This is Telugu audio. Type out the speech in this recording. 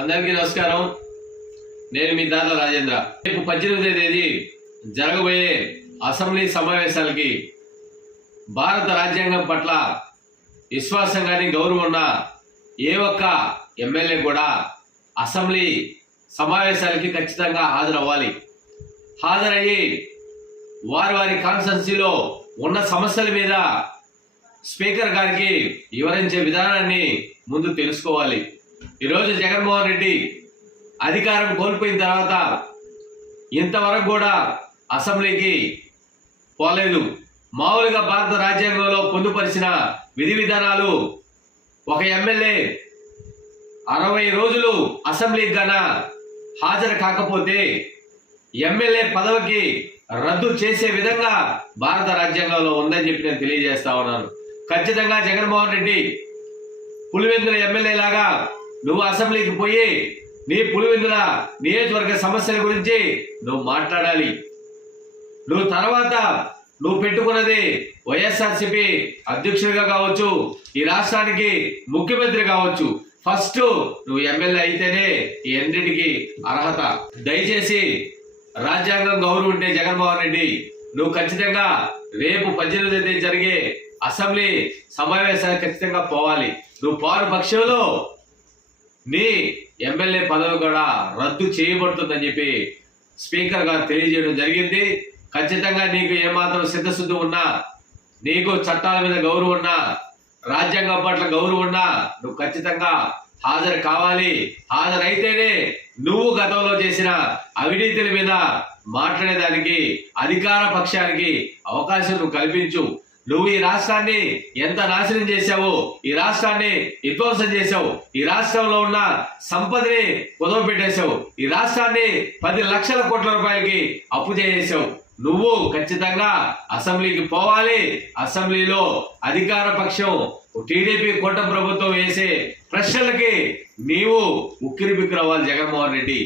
అందరికీ నమస్కారం. నేను మీ దార్ల రాజేంద్ర. రేపు 18వ తేదీ జరగబోయే అసెంబ్లీ సమావేశాలకి భారత రాజ్యాంగం పట్ల విశ్వాసం కానీ గౌరవం ఉన్న ఏ ఒక్క ఎమ్మెల్యే కూడా అసెంబ్లీ సమావేశాలకి ఖచ్చితంగా హాజరవ్వాలి. హాజరయ్యి వారి వారి కాన్స్టిట్యున్సీలో ఉన్న సమస్యల మీద స్పీకర్ గారికి వివరించే విధానాన్ని ముందు తెలుసుకోవాలి. ఈరోజు జగన్మోహన్ రెడ్డి అధికారం కోల్పోయిన తర్వాత ఇంతవరకు కూడా అసెంబ్లీకి పోలేదు. మామూలుగా భారత రాజ్యాంగంలో పొందుపరిచిన విధి విధానాలు ఒక ఎమ్మెల్యే 60 రోజులు అసెంబ్లీకి గన హాజరు కాకపోతే ఎమ్మెల్యే పదవికి రద్దు చేసే విధంగా భారత రాజ్యాంగంలో ఉందని చెప్పి నేను తెలియజేస్తా ఉన్నాను. ఖచ్చితంగా జగన్మోహన్ రెడ్డి పులివెందుల ఎమ్మెల్యే లాగా నువ్వు అసెంబ్లీకి పోయి నీ పులివెందుల నియోజకవర్గ సమస్యల గురించి నువ్వు మాట్లాడాలి. నువ్వు తర్వాత నువ్వు పెట్టుకున్నది వైఎస్ఆర్సీపీ అధ్యక్షుడిగా కావచ్చు, ఈ రాష్ట్రానికి ముఖ్యమంత్రి కావచ్చు. ఫస్ట్ నువ్వు ఎమ్మెల్యే అయితేనే ఈ అన్నిటికీ అర్హత. దయచేసి రాజ్యాంగం గౌరవం ఉంటే జగన్మోహన్ రెడ్డి నువ్వు ఖచ్చితంగా రేపు 18వ తేదీ జరిగే అసెంబ్లీ సమావేశానికి ఖచ్చితంగా పోవాలి. నువ్వు పోని పక్షంలో నీ ఎమ్మెల్యే పదవి కూడా రద్దు చేయబడుతుందని చెప్పి స్పీకర్ గారు తెలియజేయడం జరిగింది. ఖచ్చితంగా నీకు ఏమాత్రం సిద్ధశుద్ధి ఉన్నా, నీకు చట్టాల మీద గౌరవం ఉన్నా, రాజ్యాంగం పట్ల గౌరవం ఉన్నా నువ్వు ఖచ్చితంగా హాజరు కావాలి. హాజరైతేనే నువ్వు గతంలో చేసిన అవినీతుల మీద మాట్లాడేదానికి అధికార పక్షానికి అవకాశం నువ్వు కల్పించు. నువ్వు ఈ రాష్ట్రాన్ని ఎంత నాశనం చేశావో, ఈ రాష్ట్రాన్ని విధ్వంసం చేశావు, ఈ రాష్ట్రంలో ఉన్న సంపదని కుదవపెట్టేశావు, ఈ రాష్ట్రాన్ని 10 లక్షల కోట్ల రూపాయలకి అప్పు చేసేసావు. నువ్వు ఖచ్చితంగా అసెంబ్లీకి పోవాలి. అసెంబ్లీలో అధికార పక్షం టీడీపీ కూటమి ప్రభుత్వం వేసే ప్రశ్నలకి నీవు ఉక్కిరి బిక్కిరి అవ్వాలి జగన్మోహన్ రెడ్డి.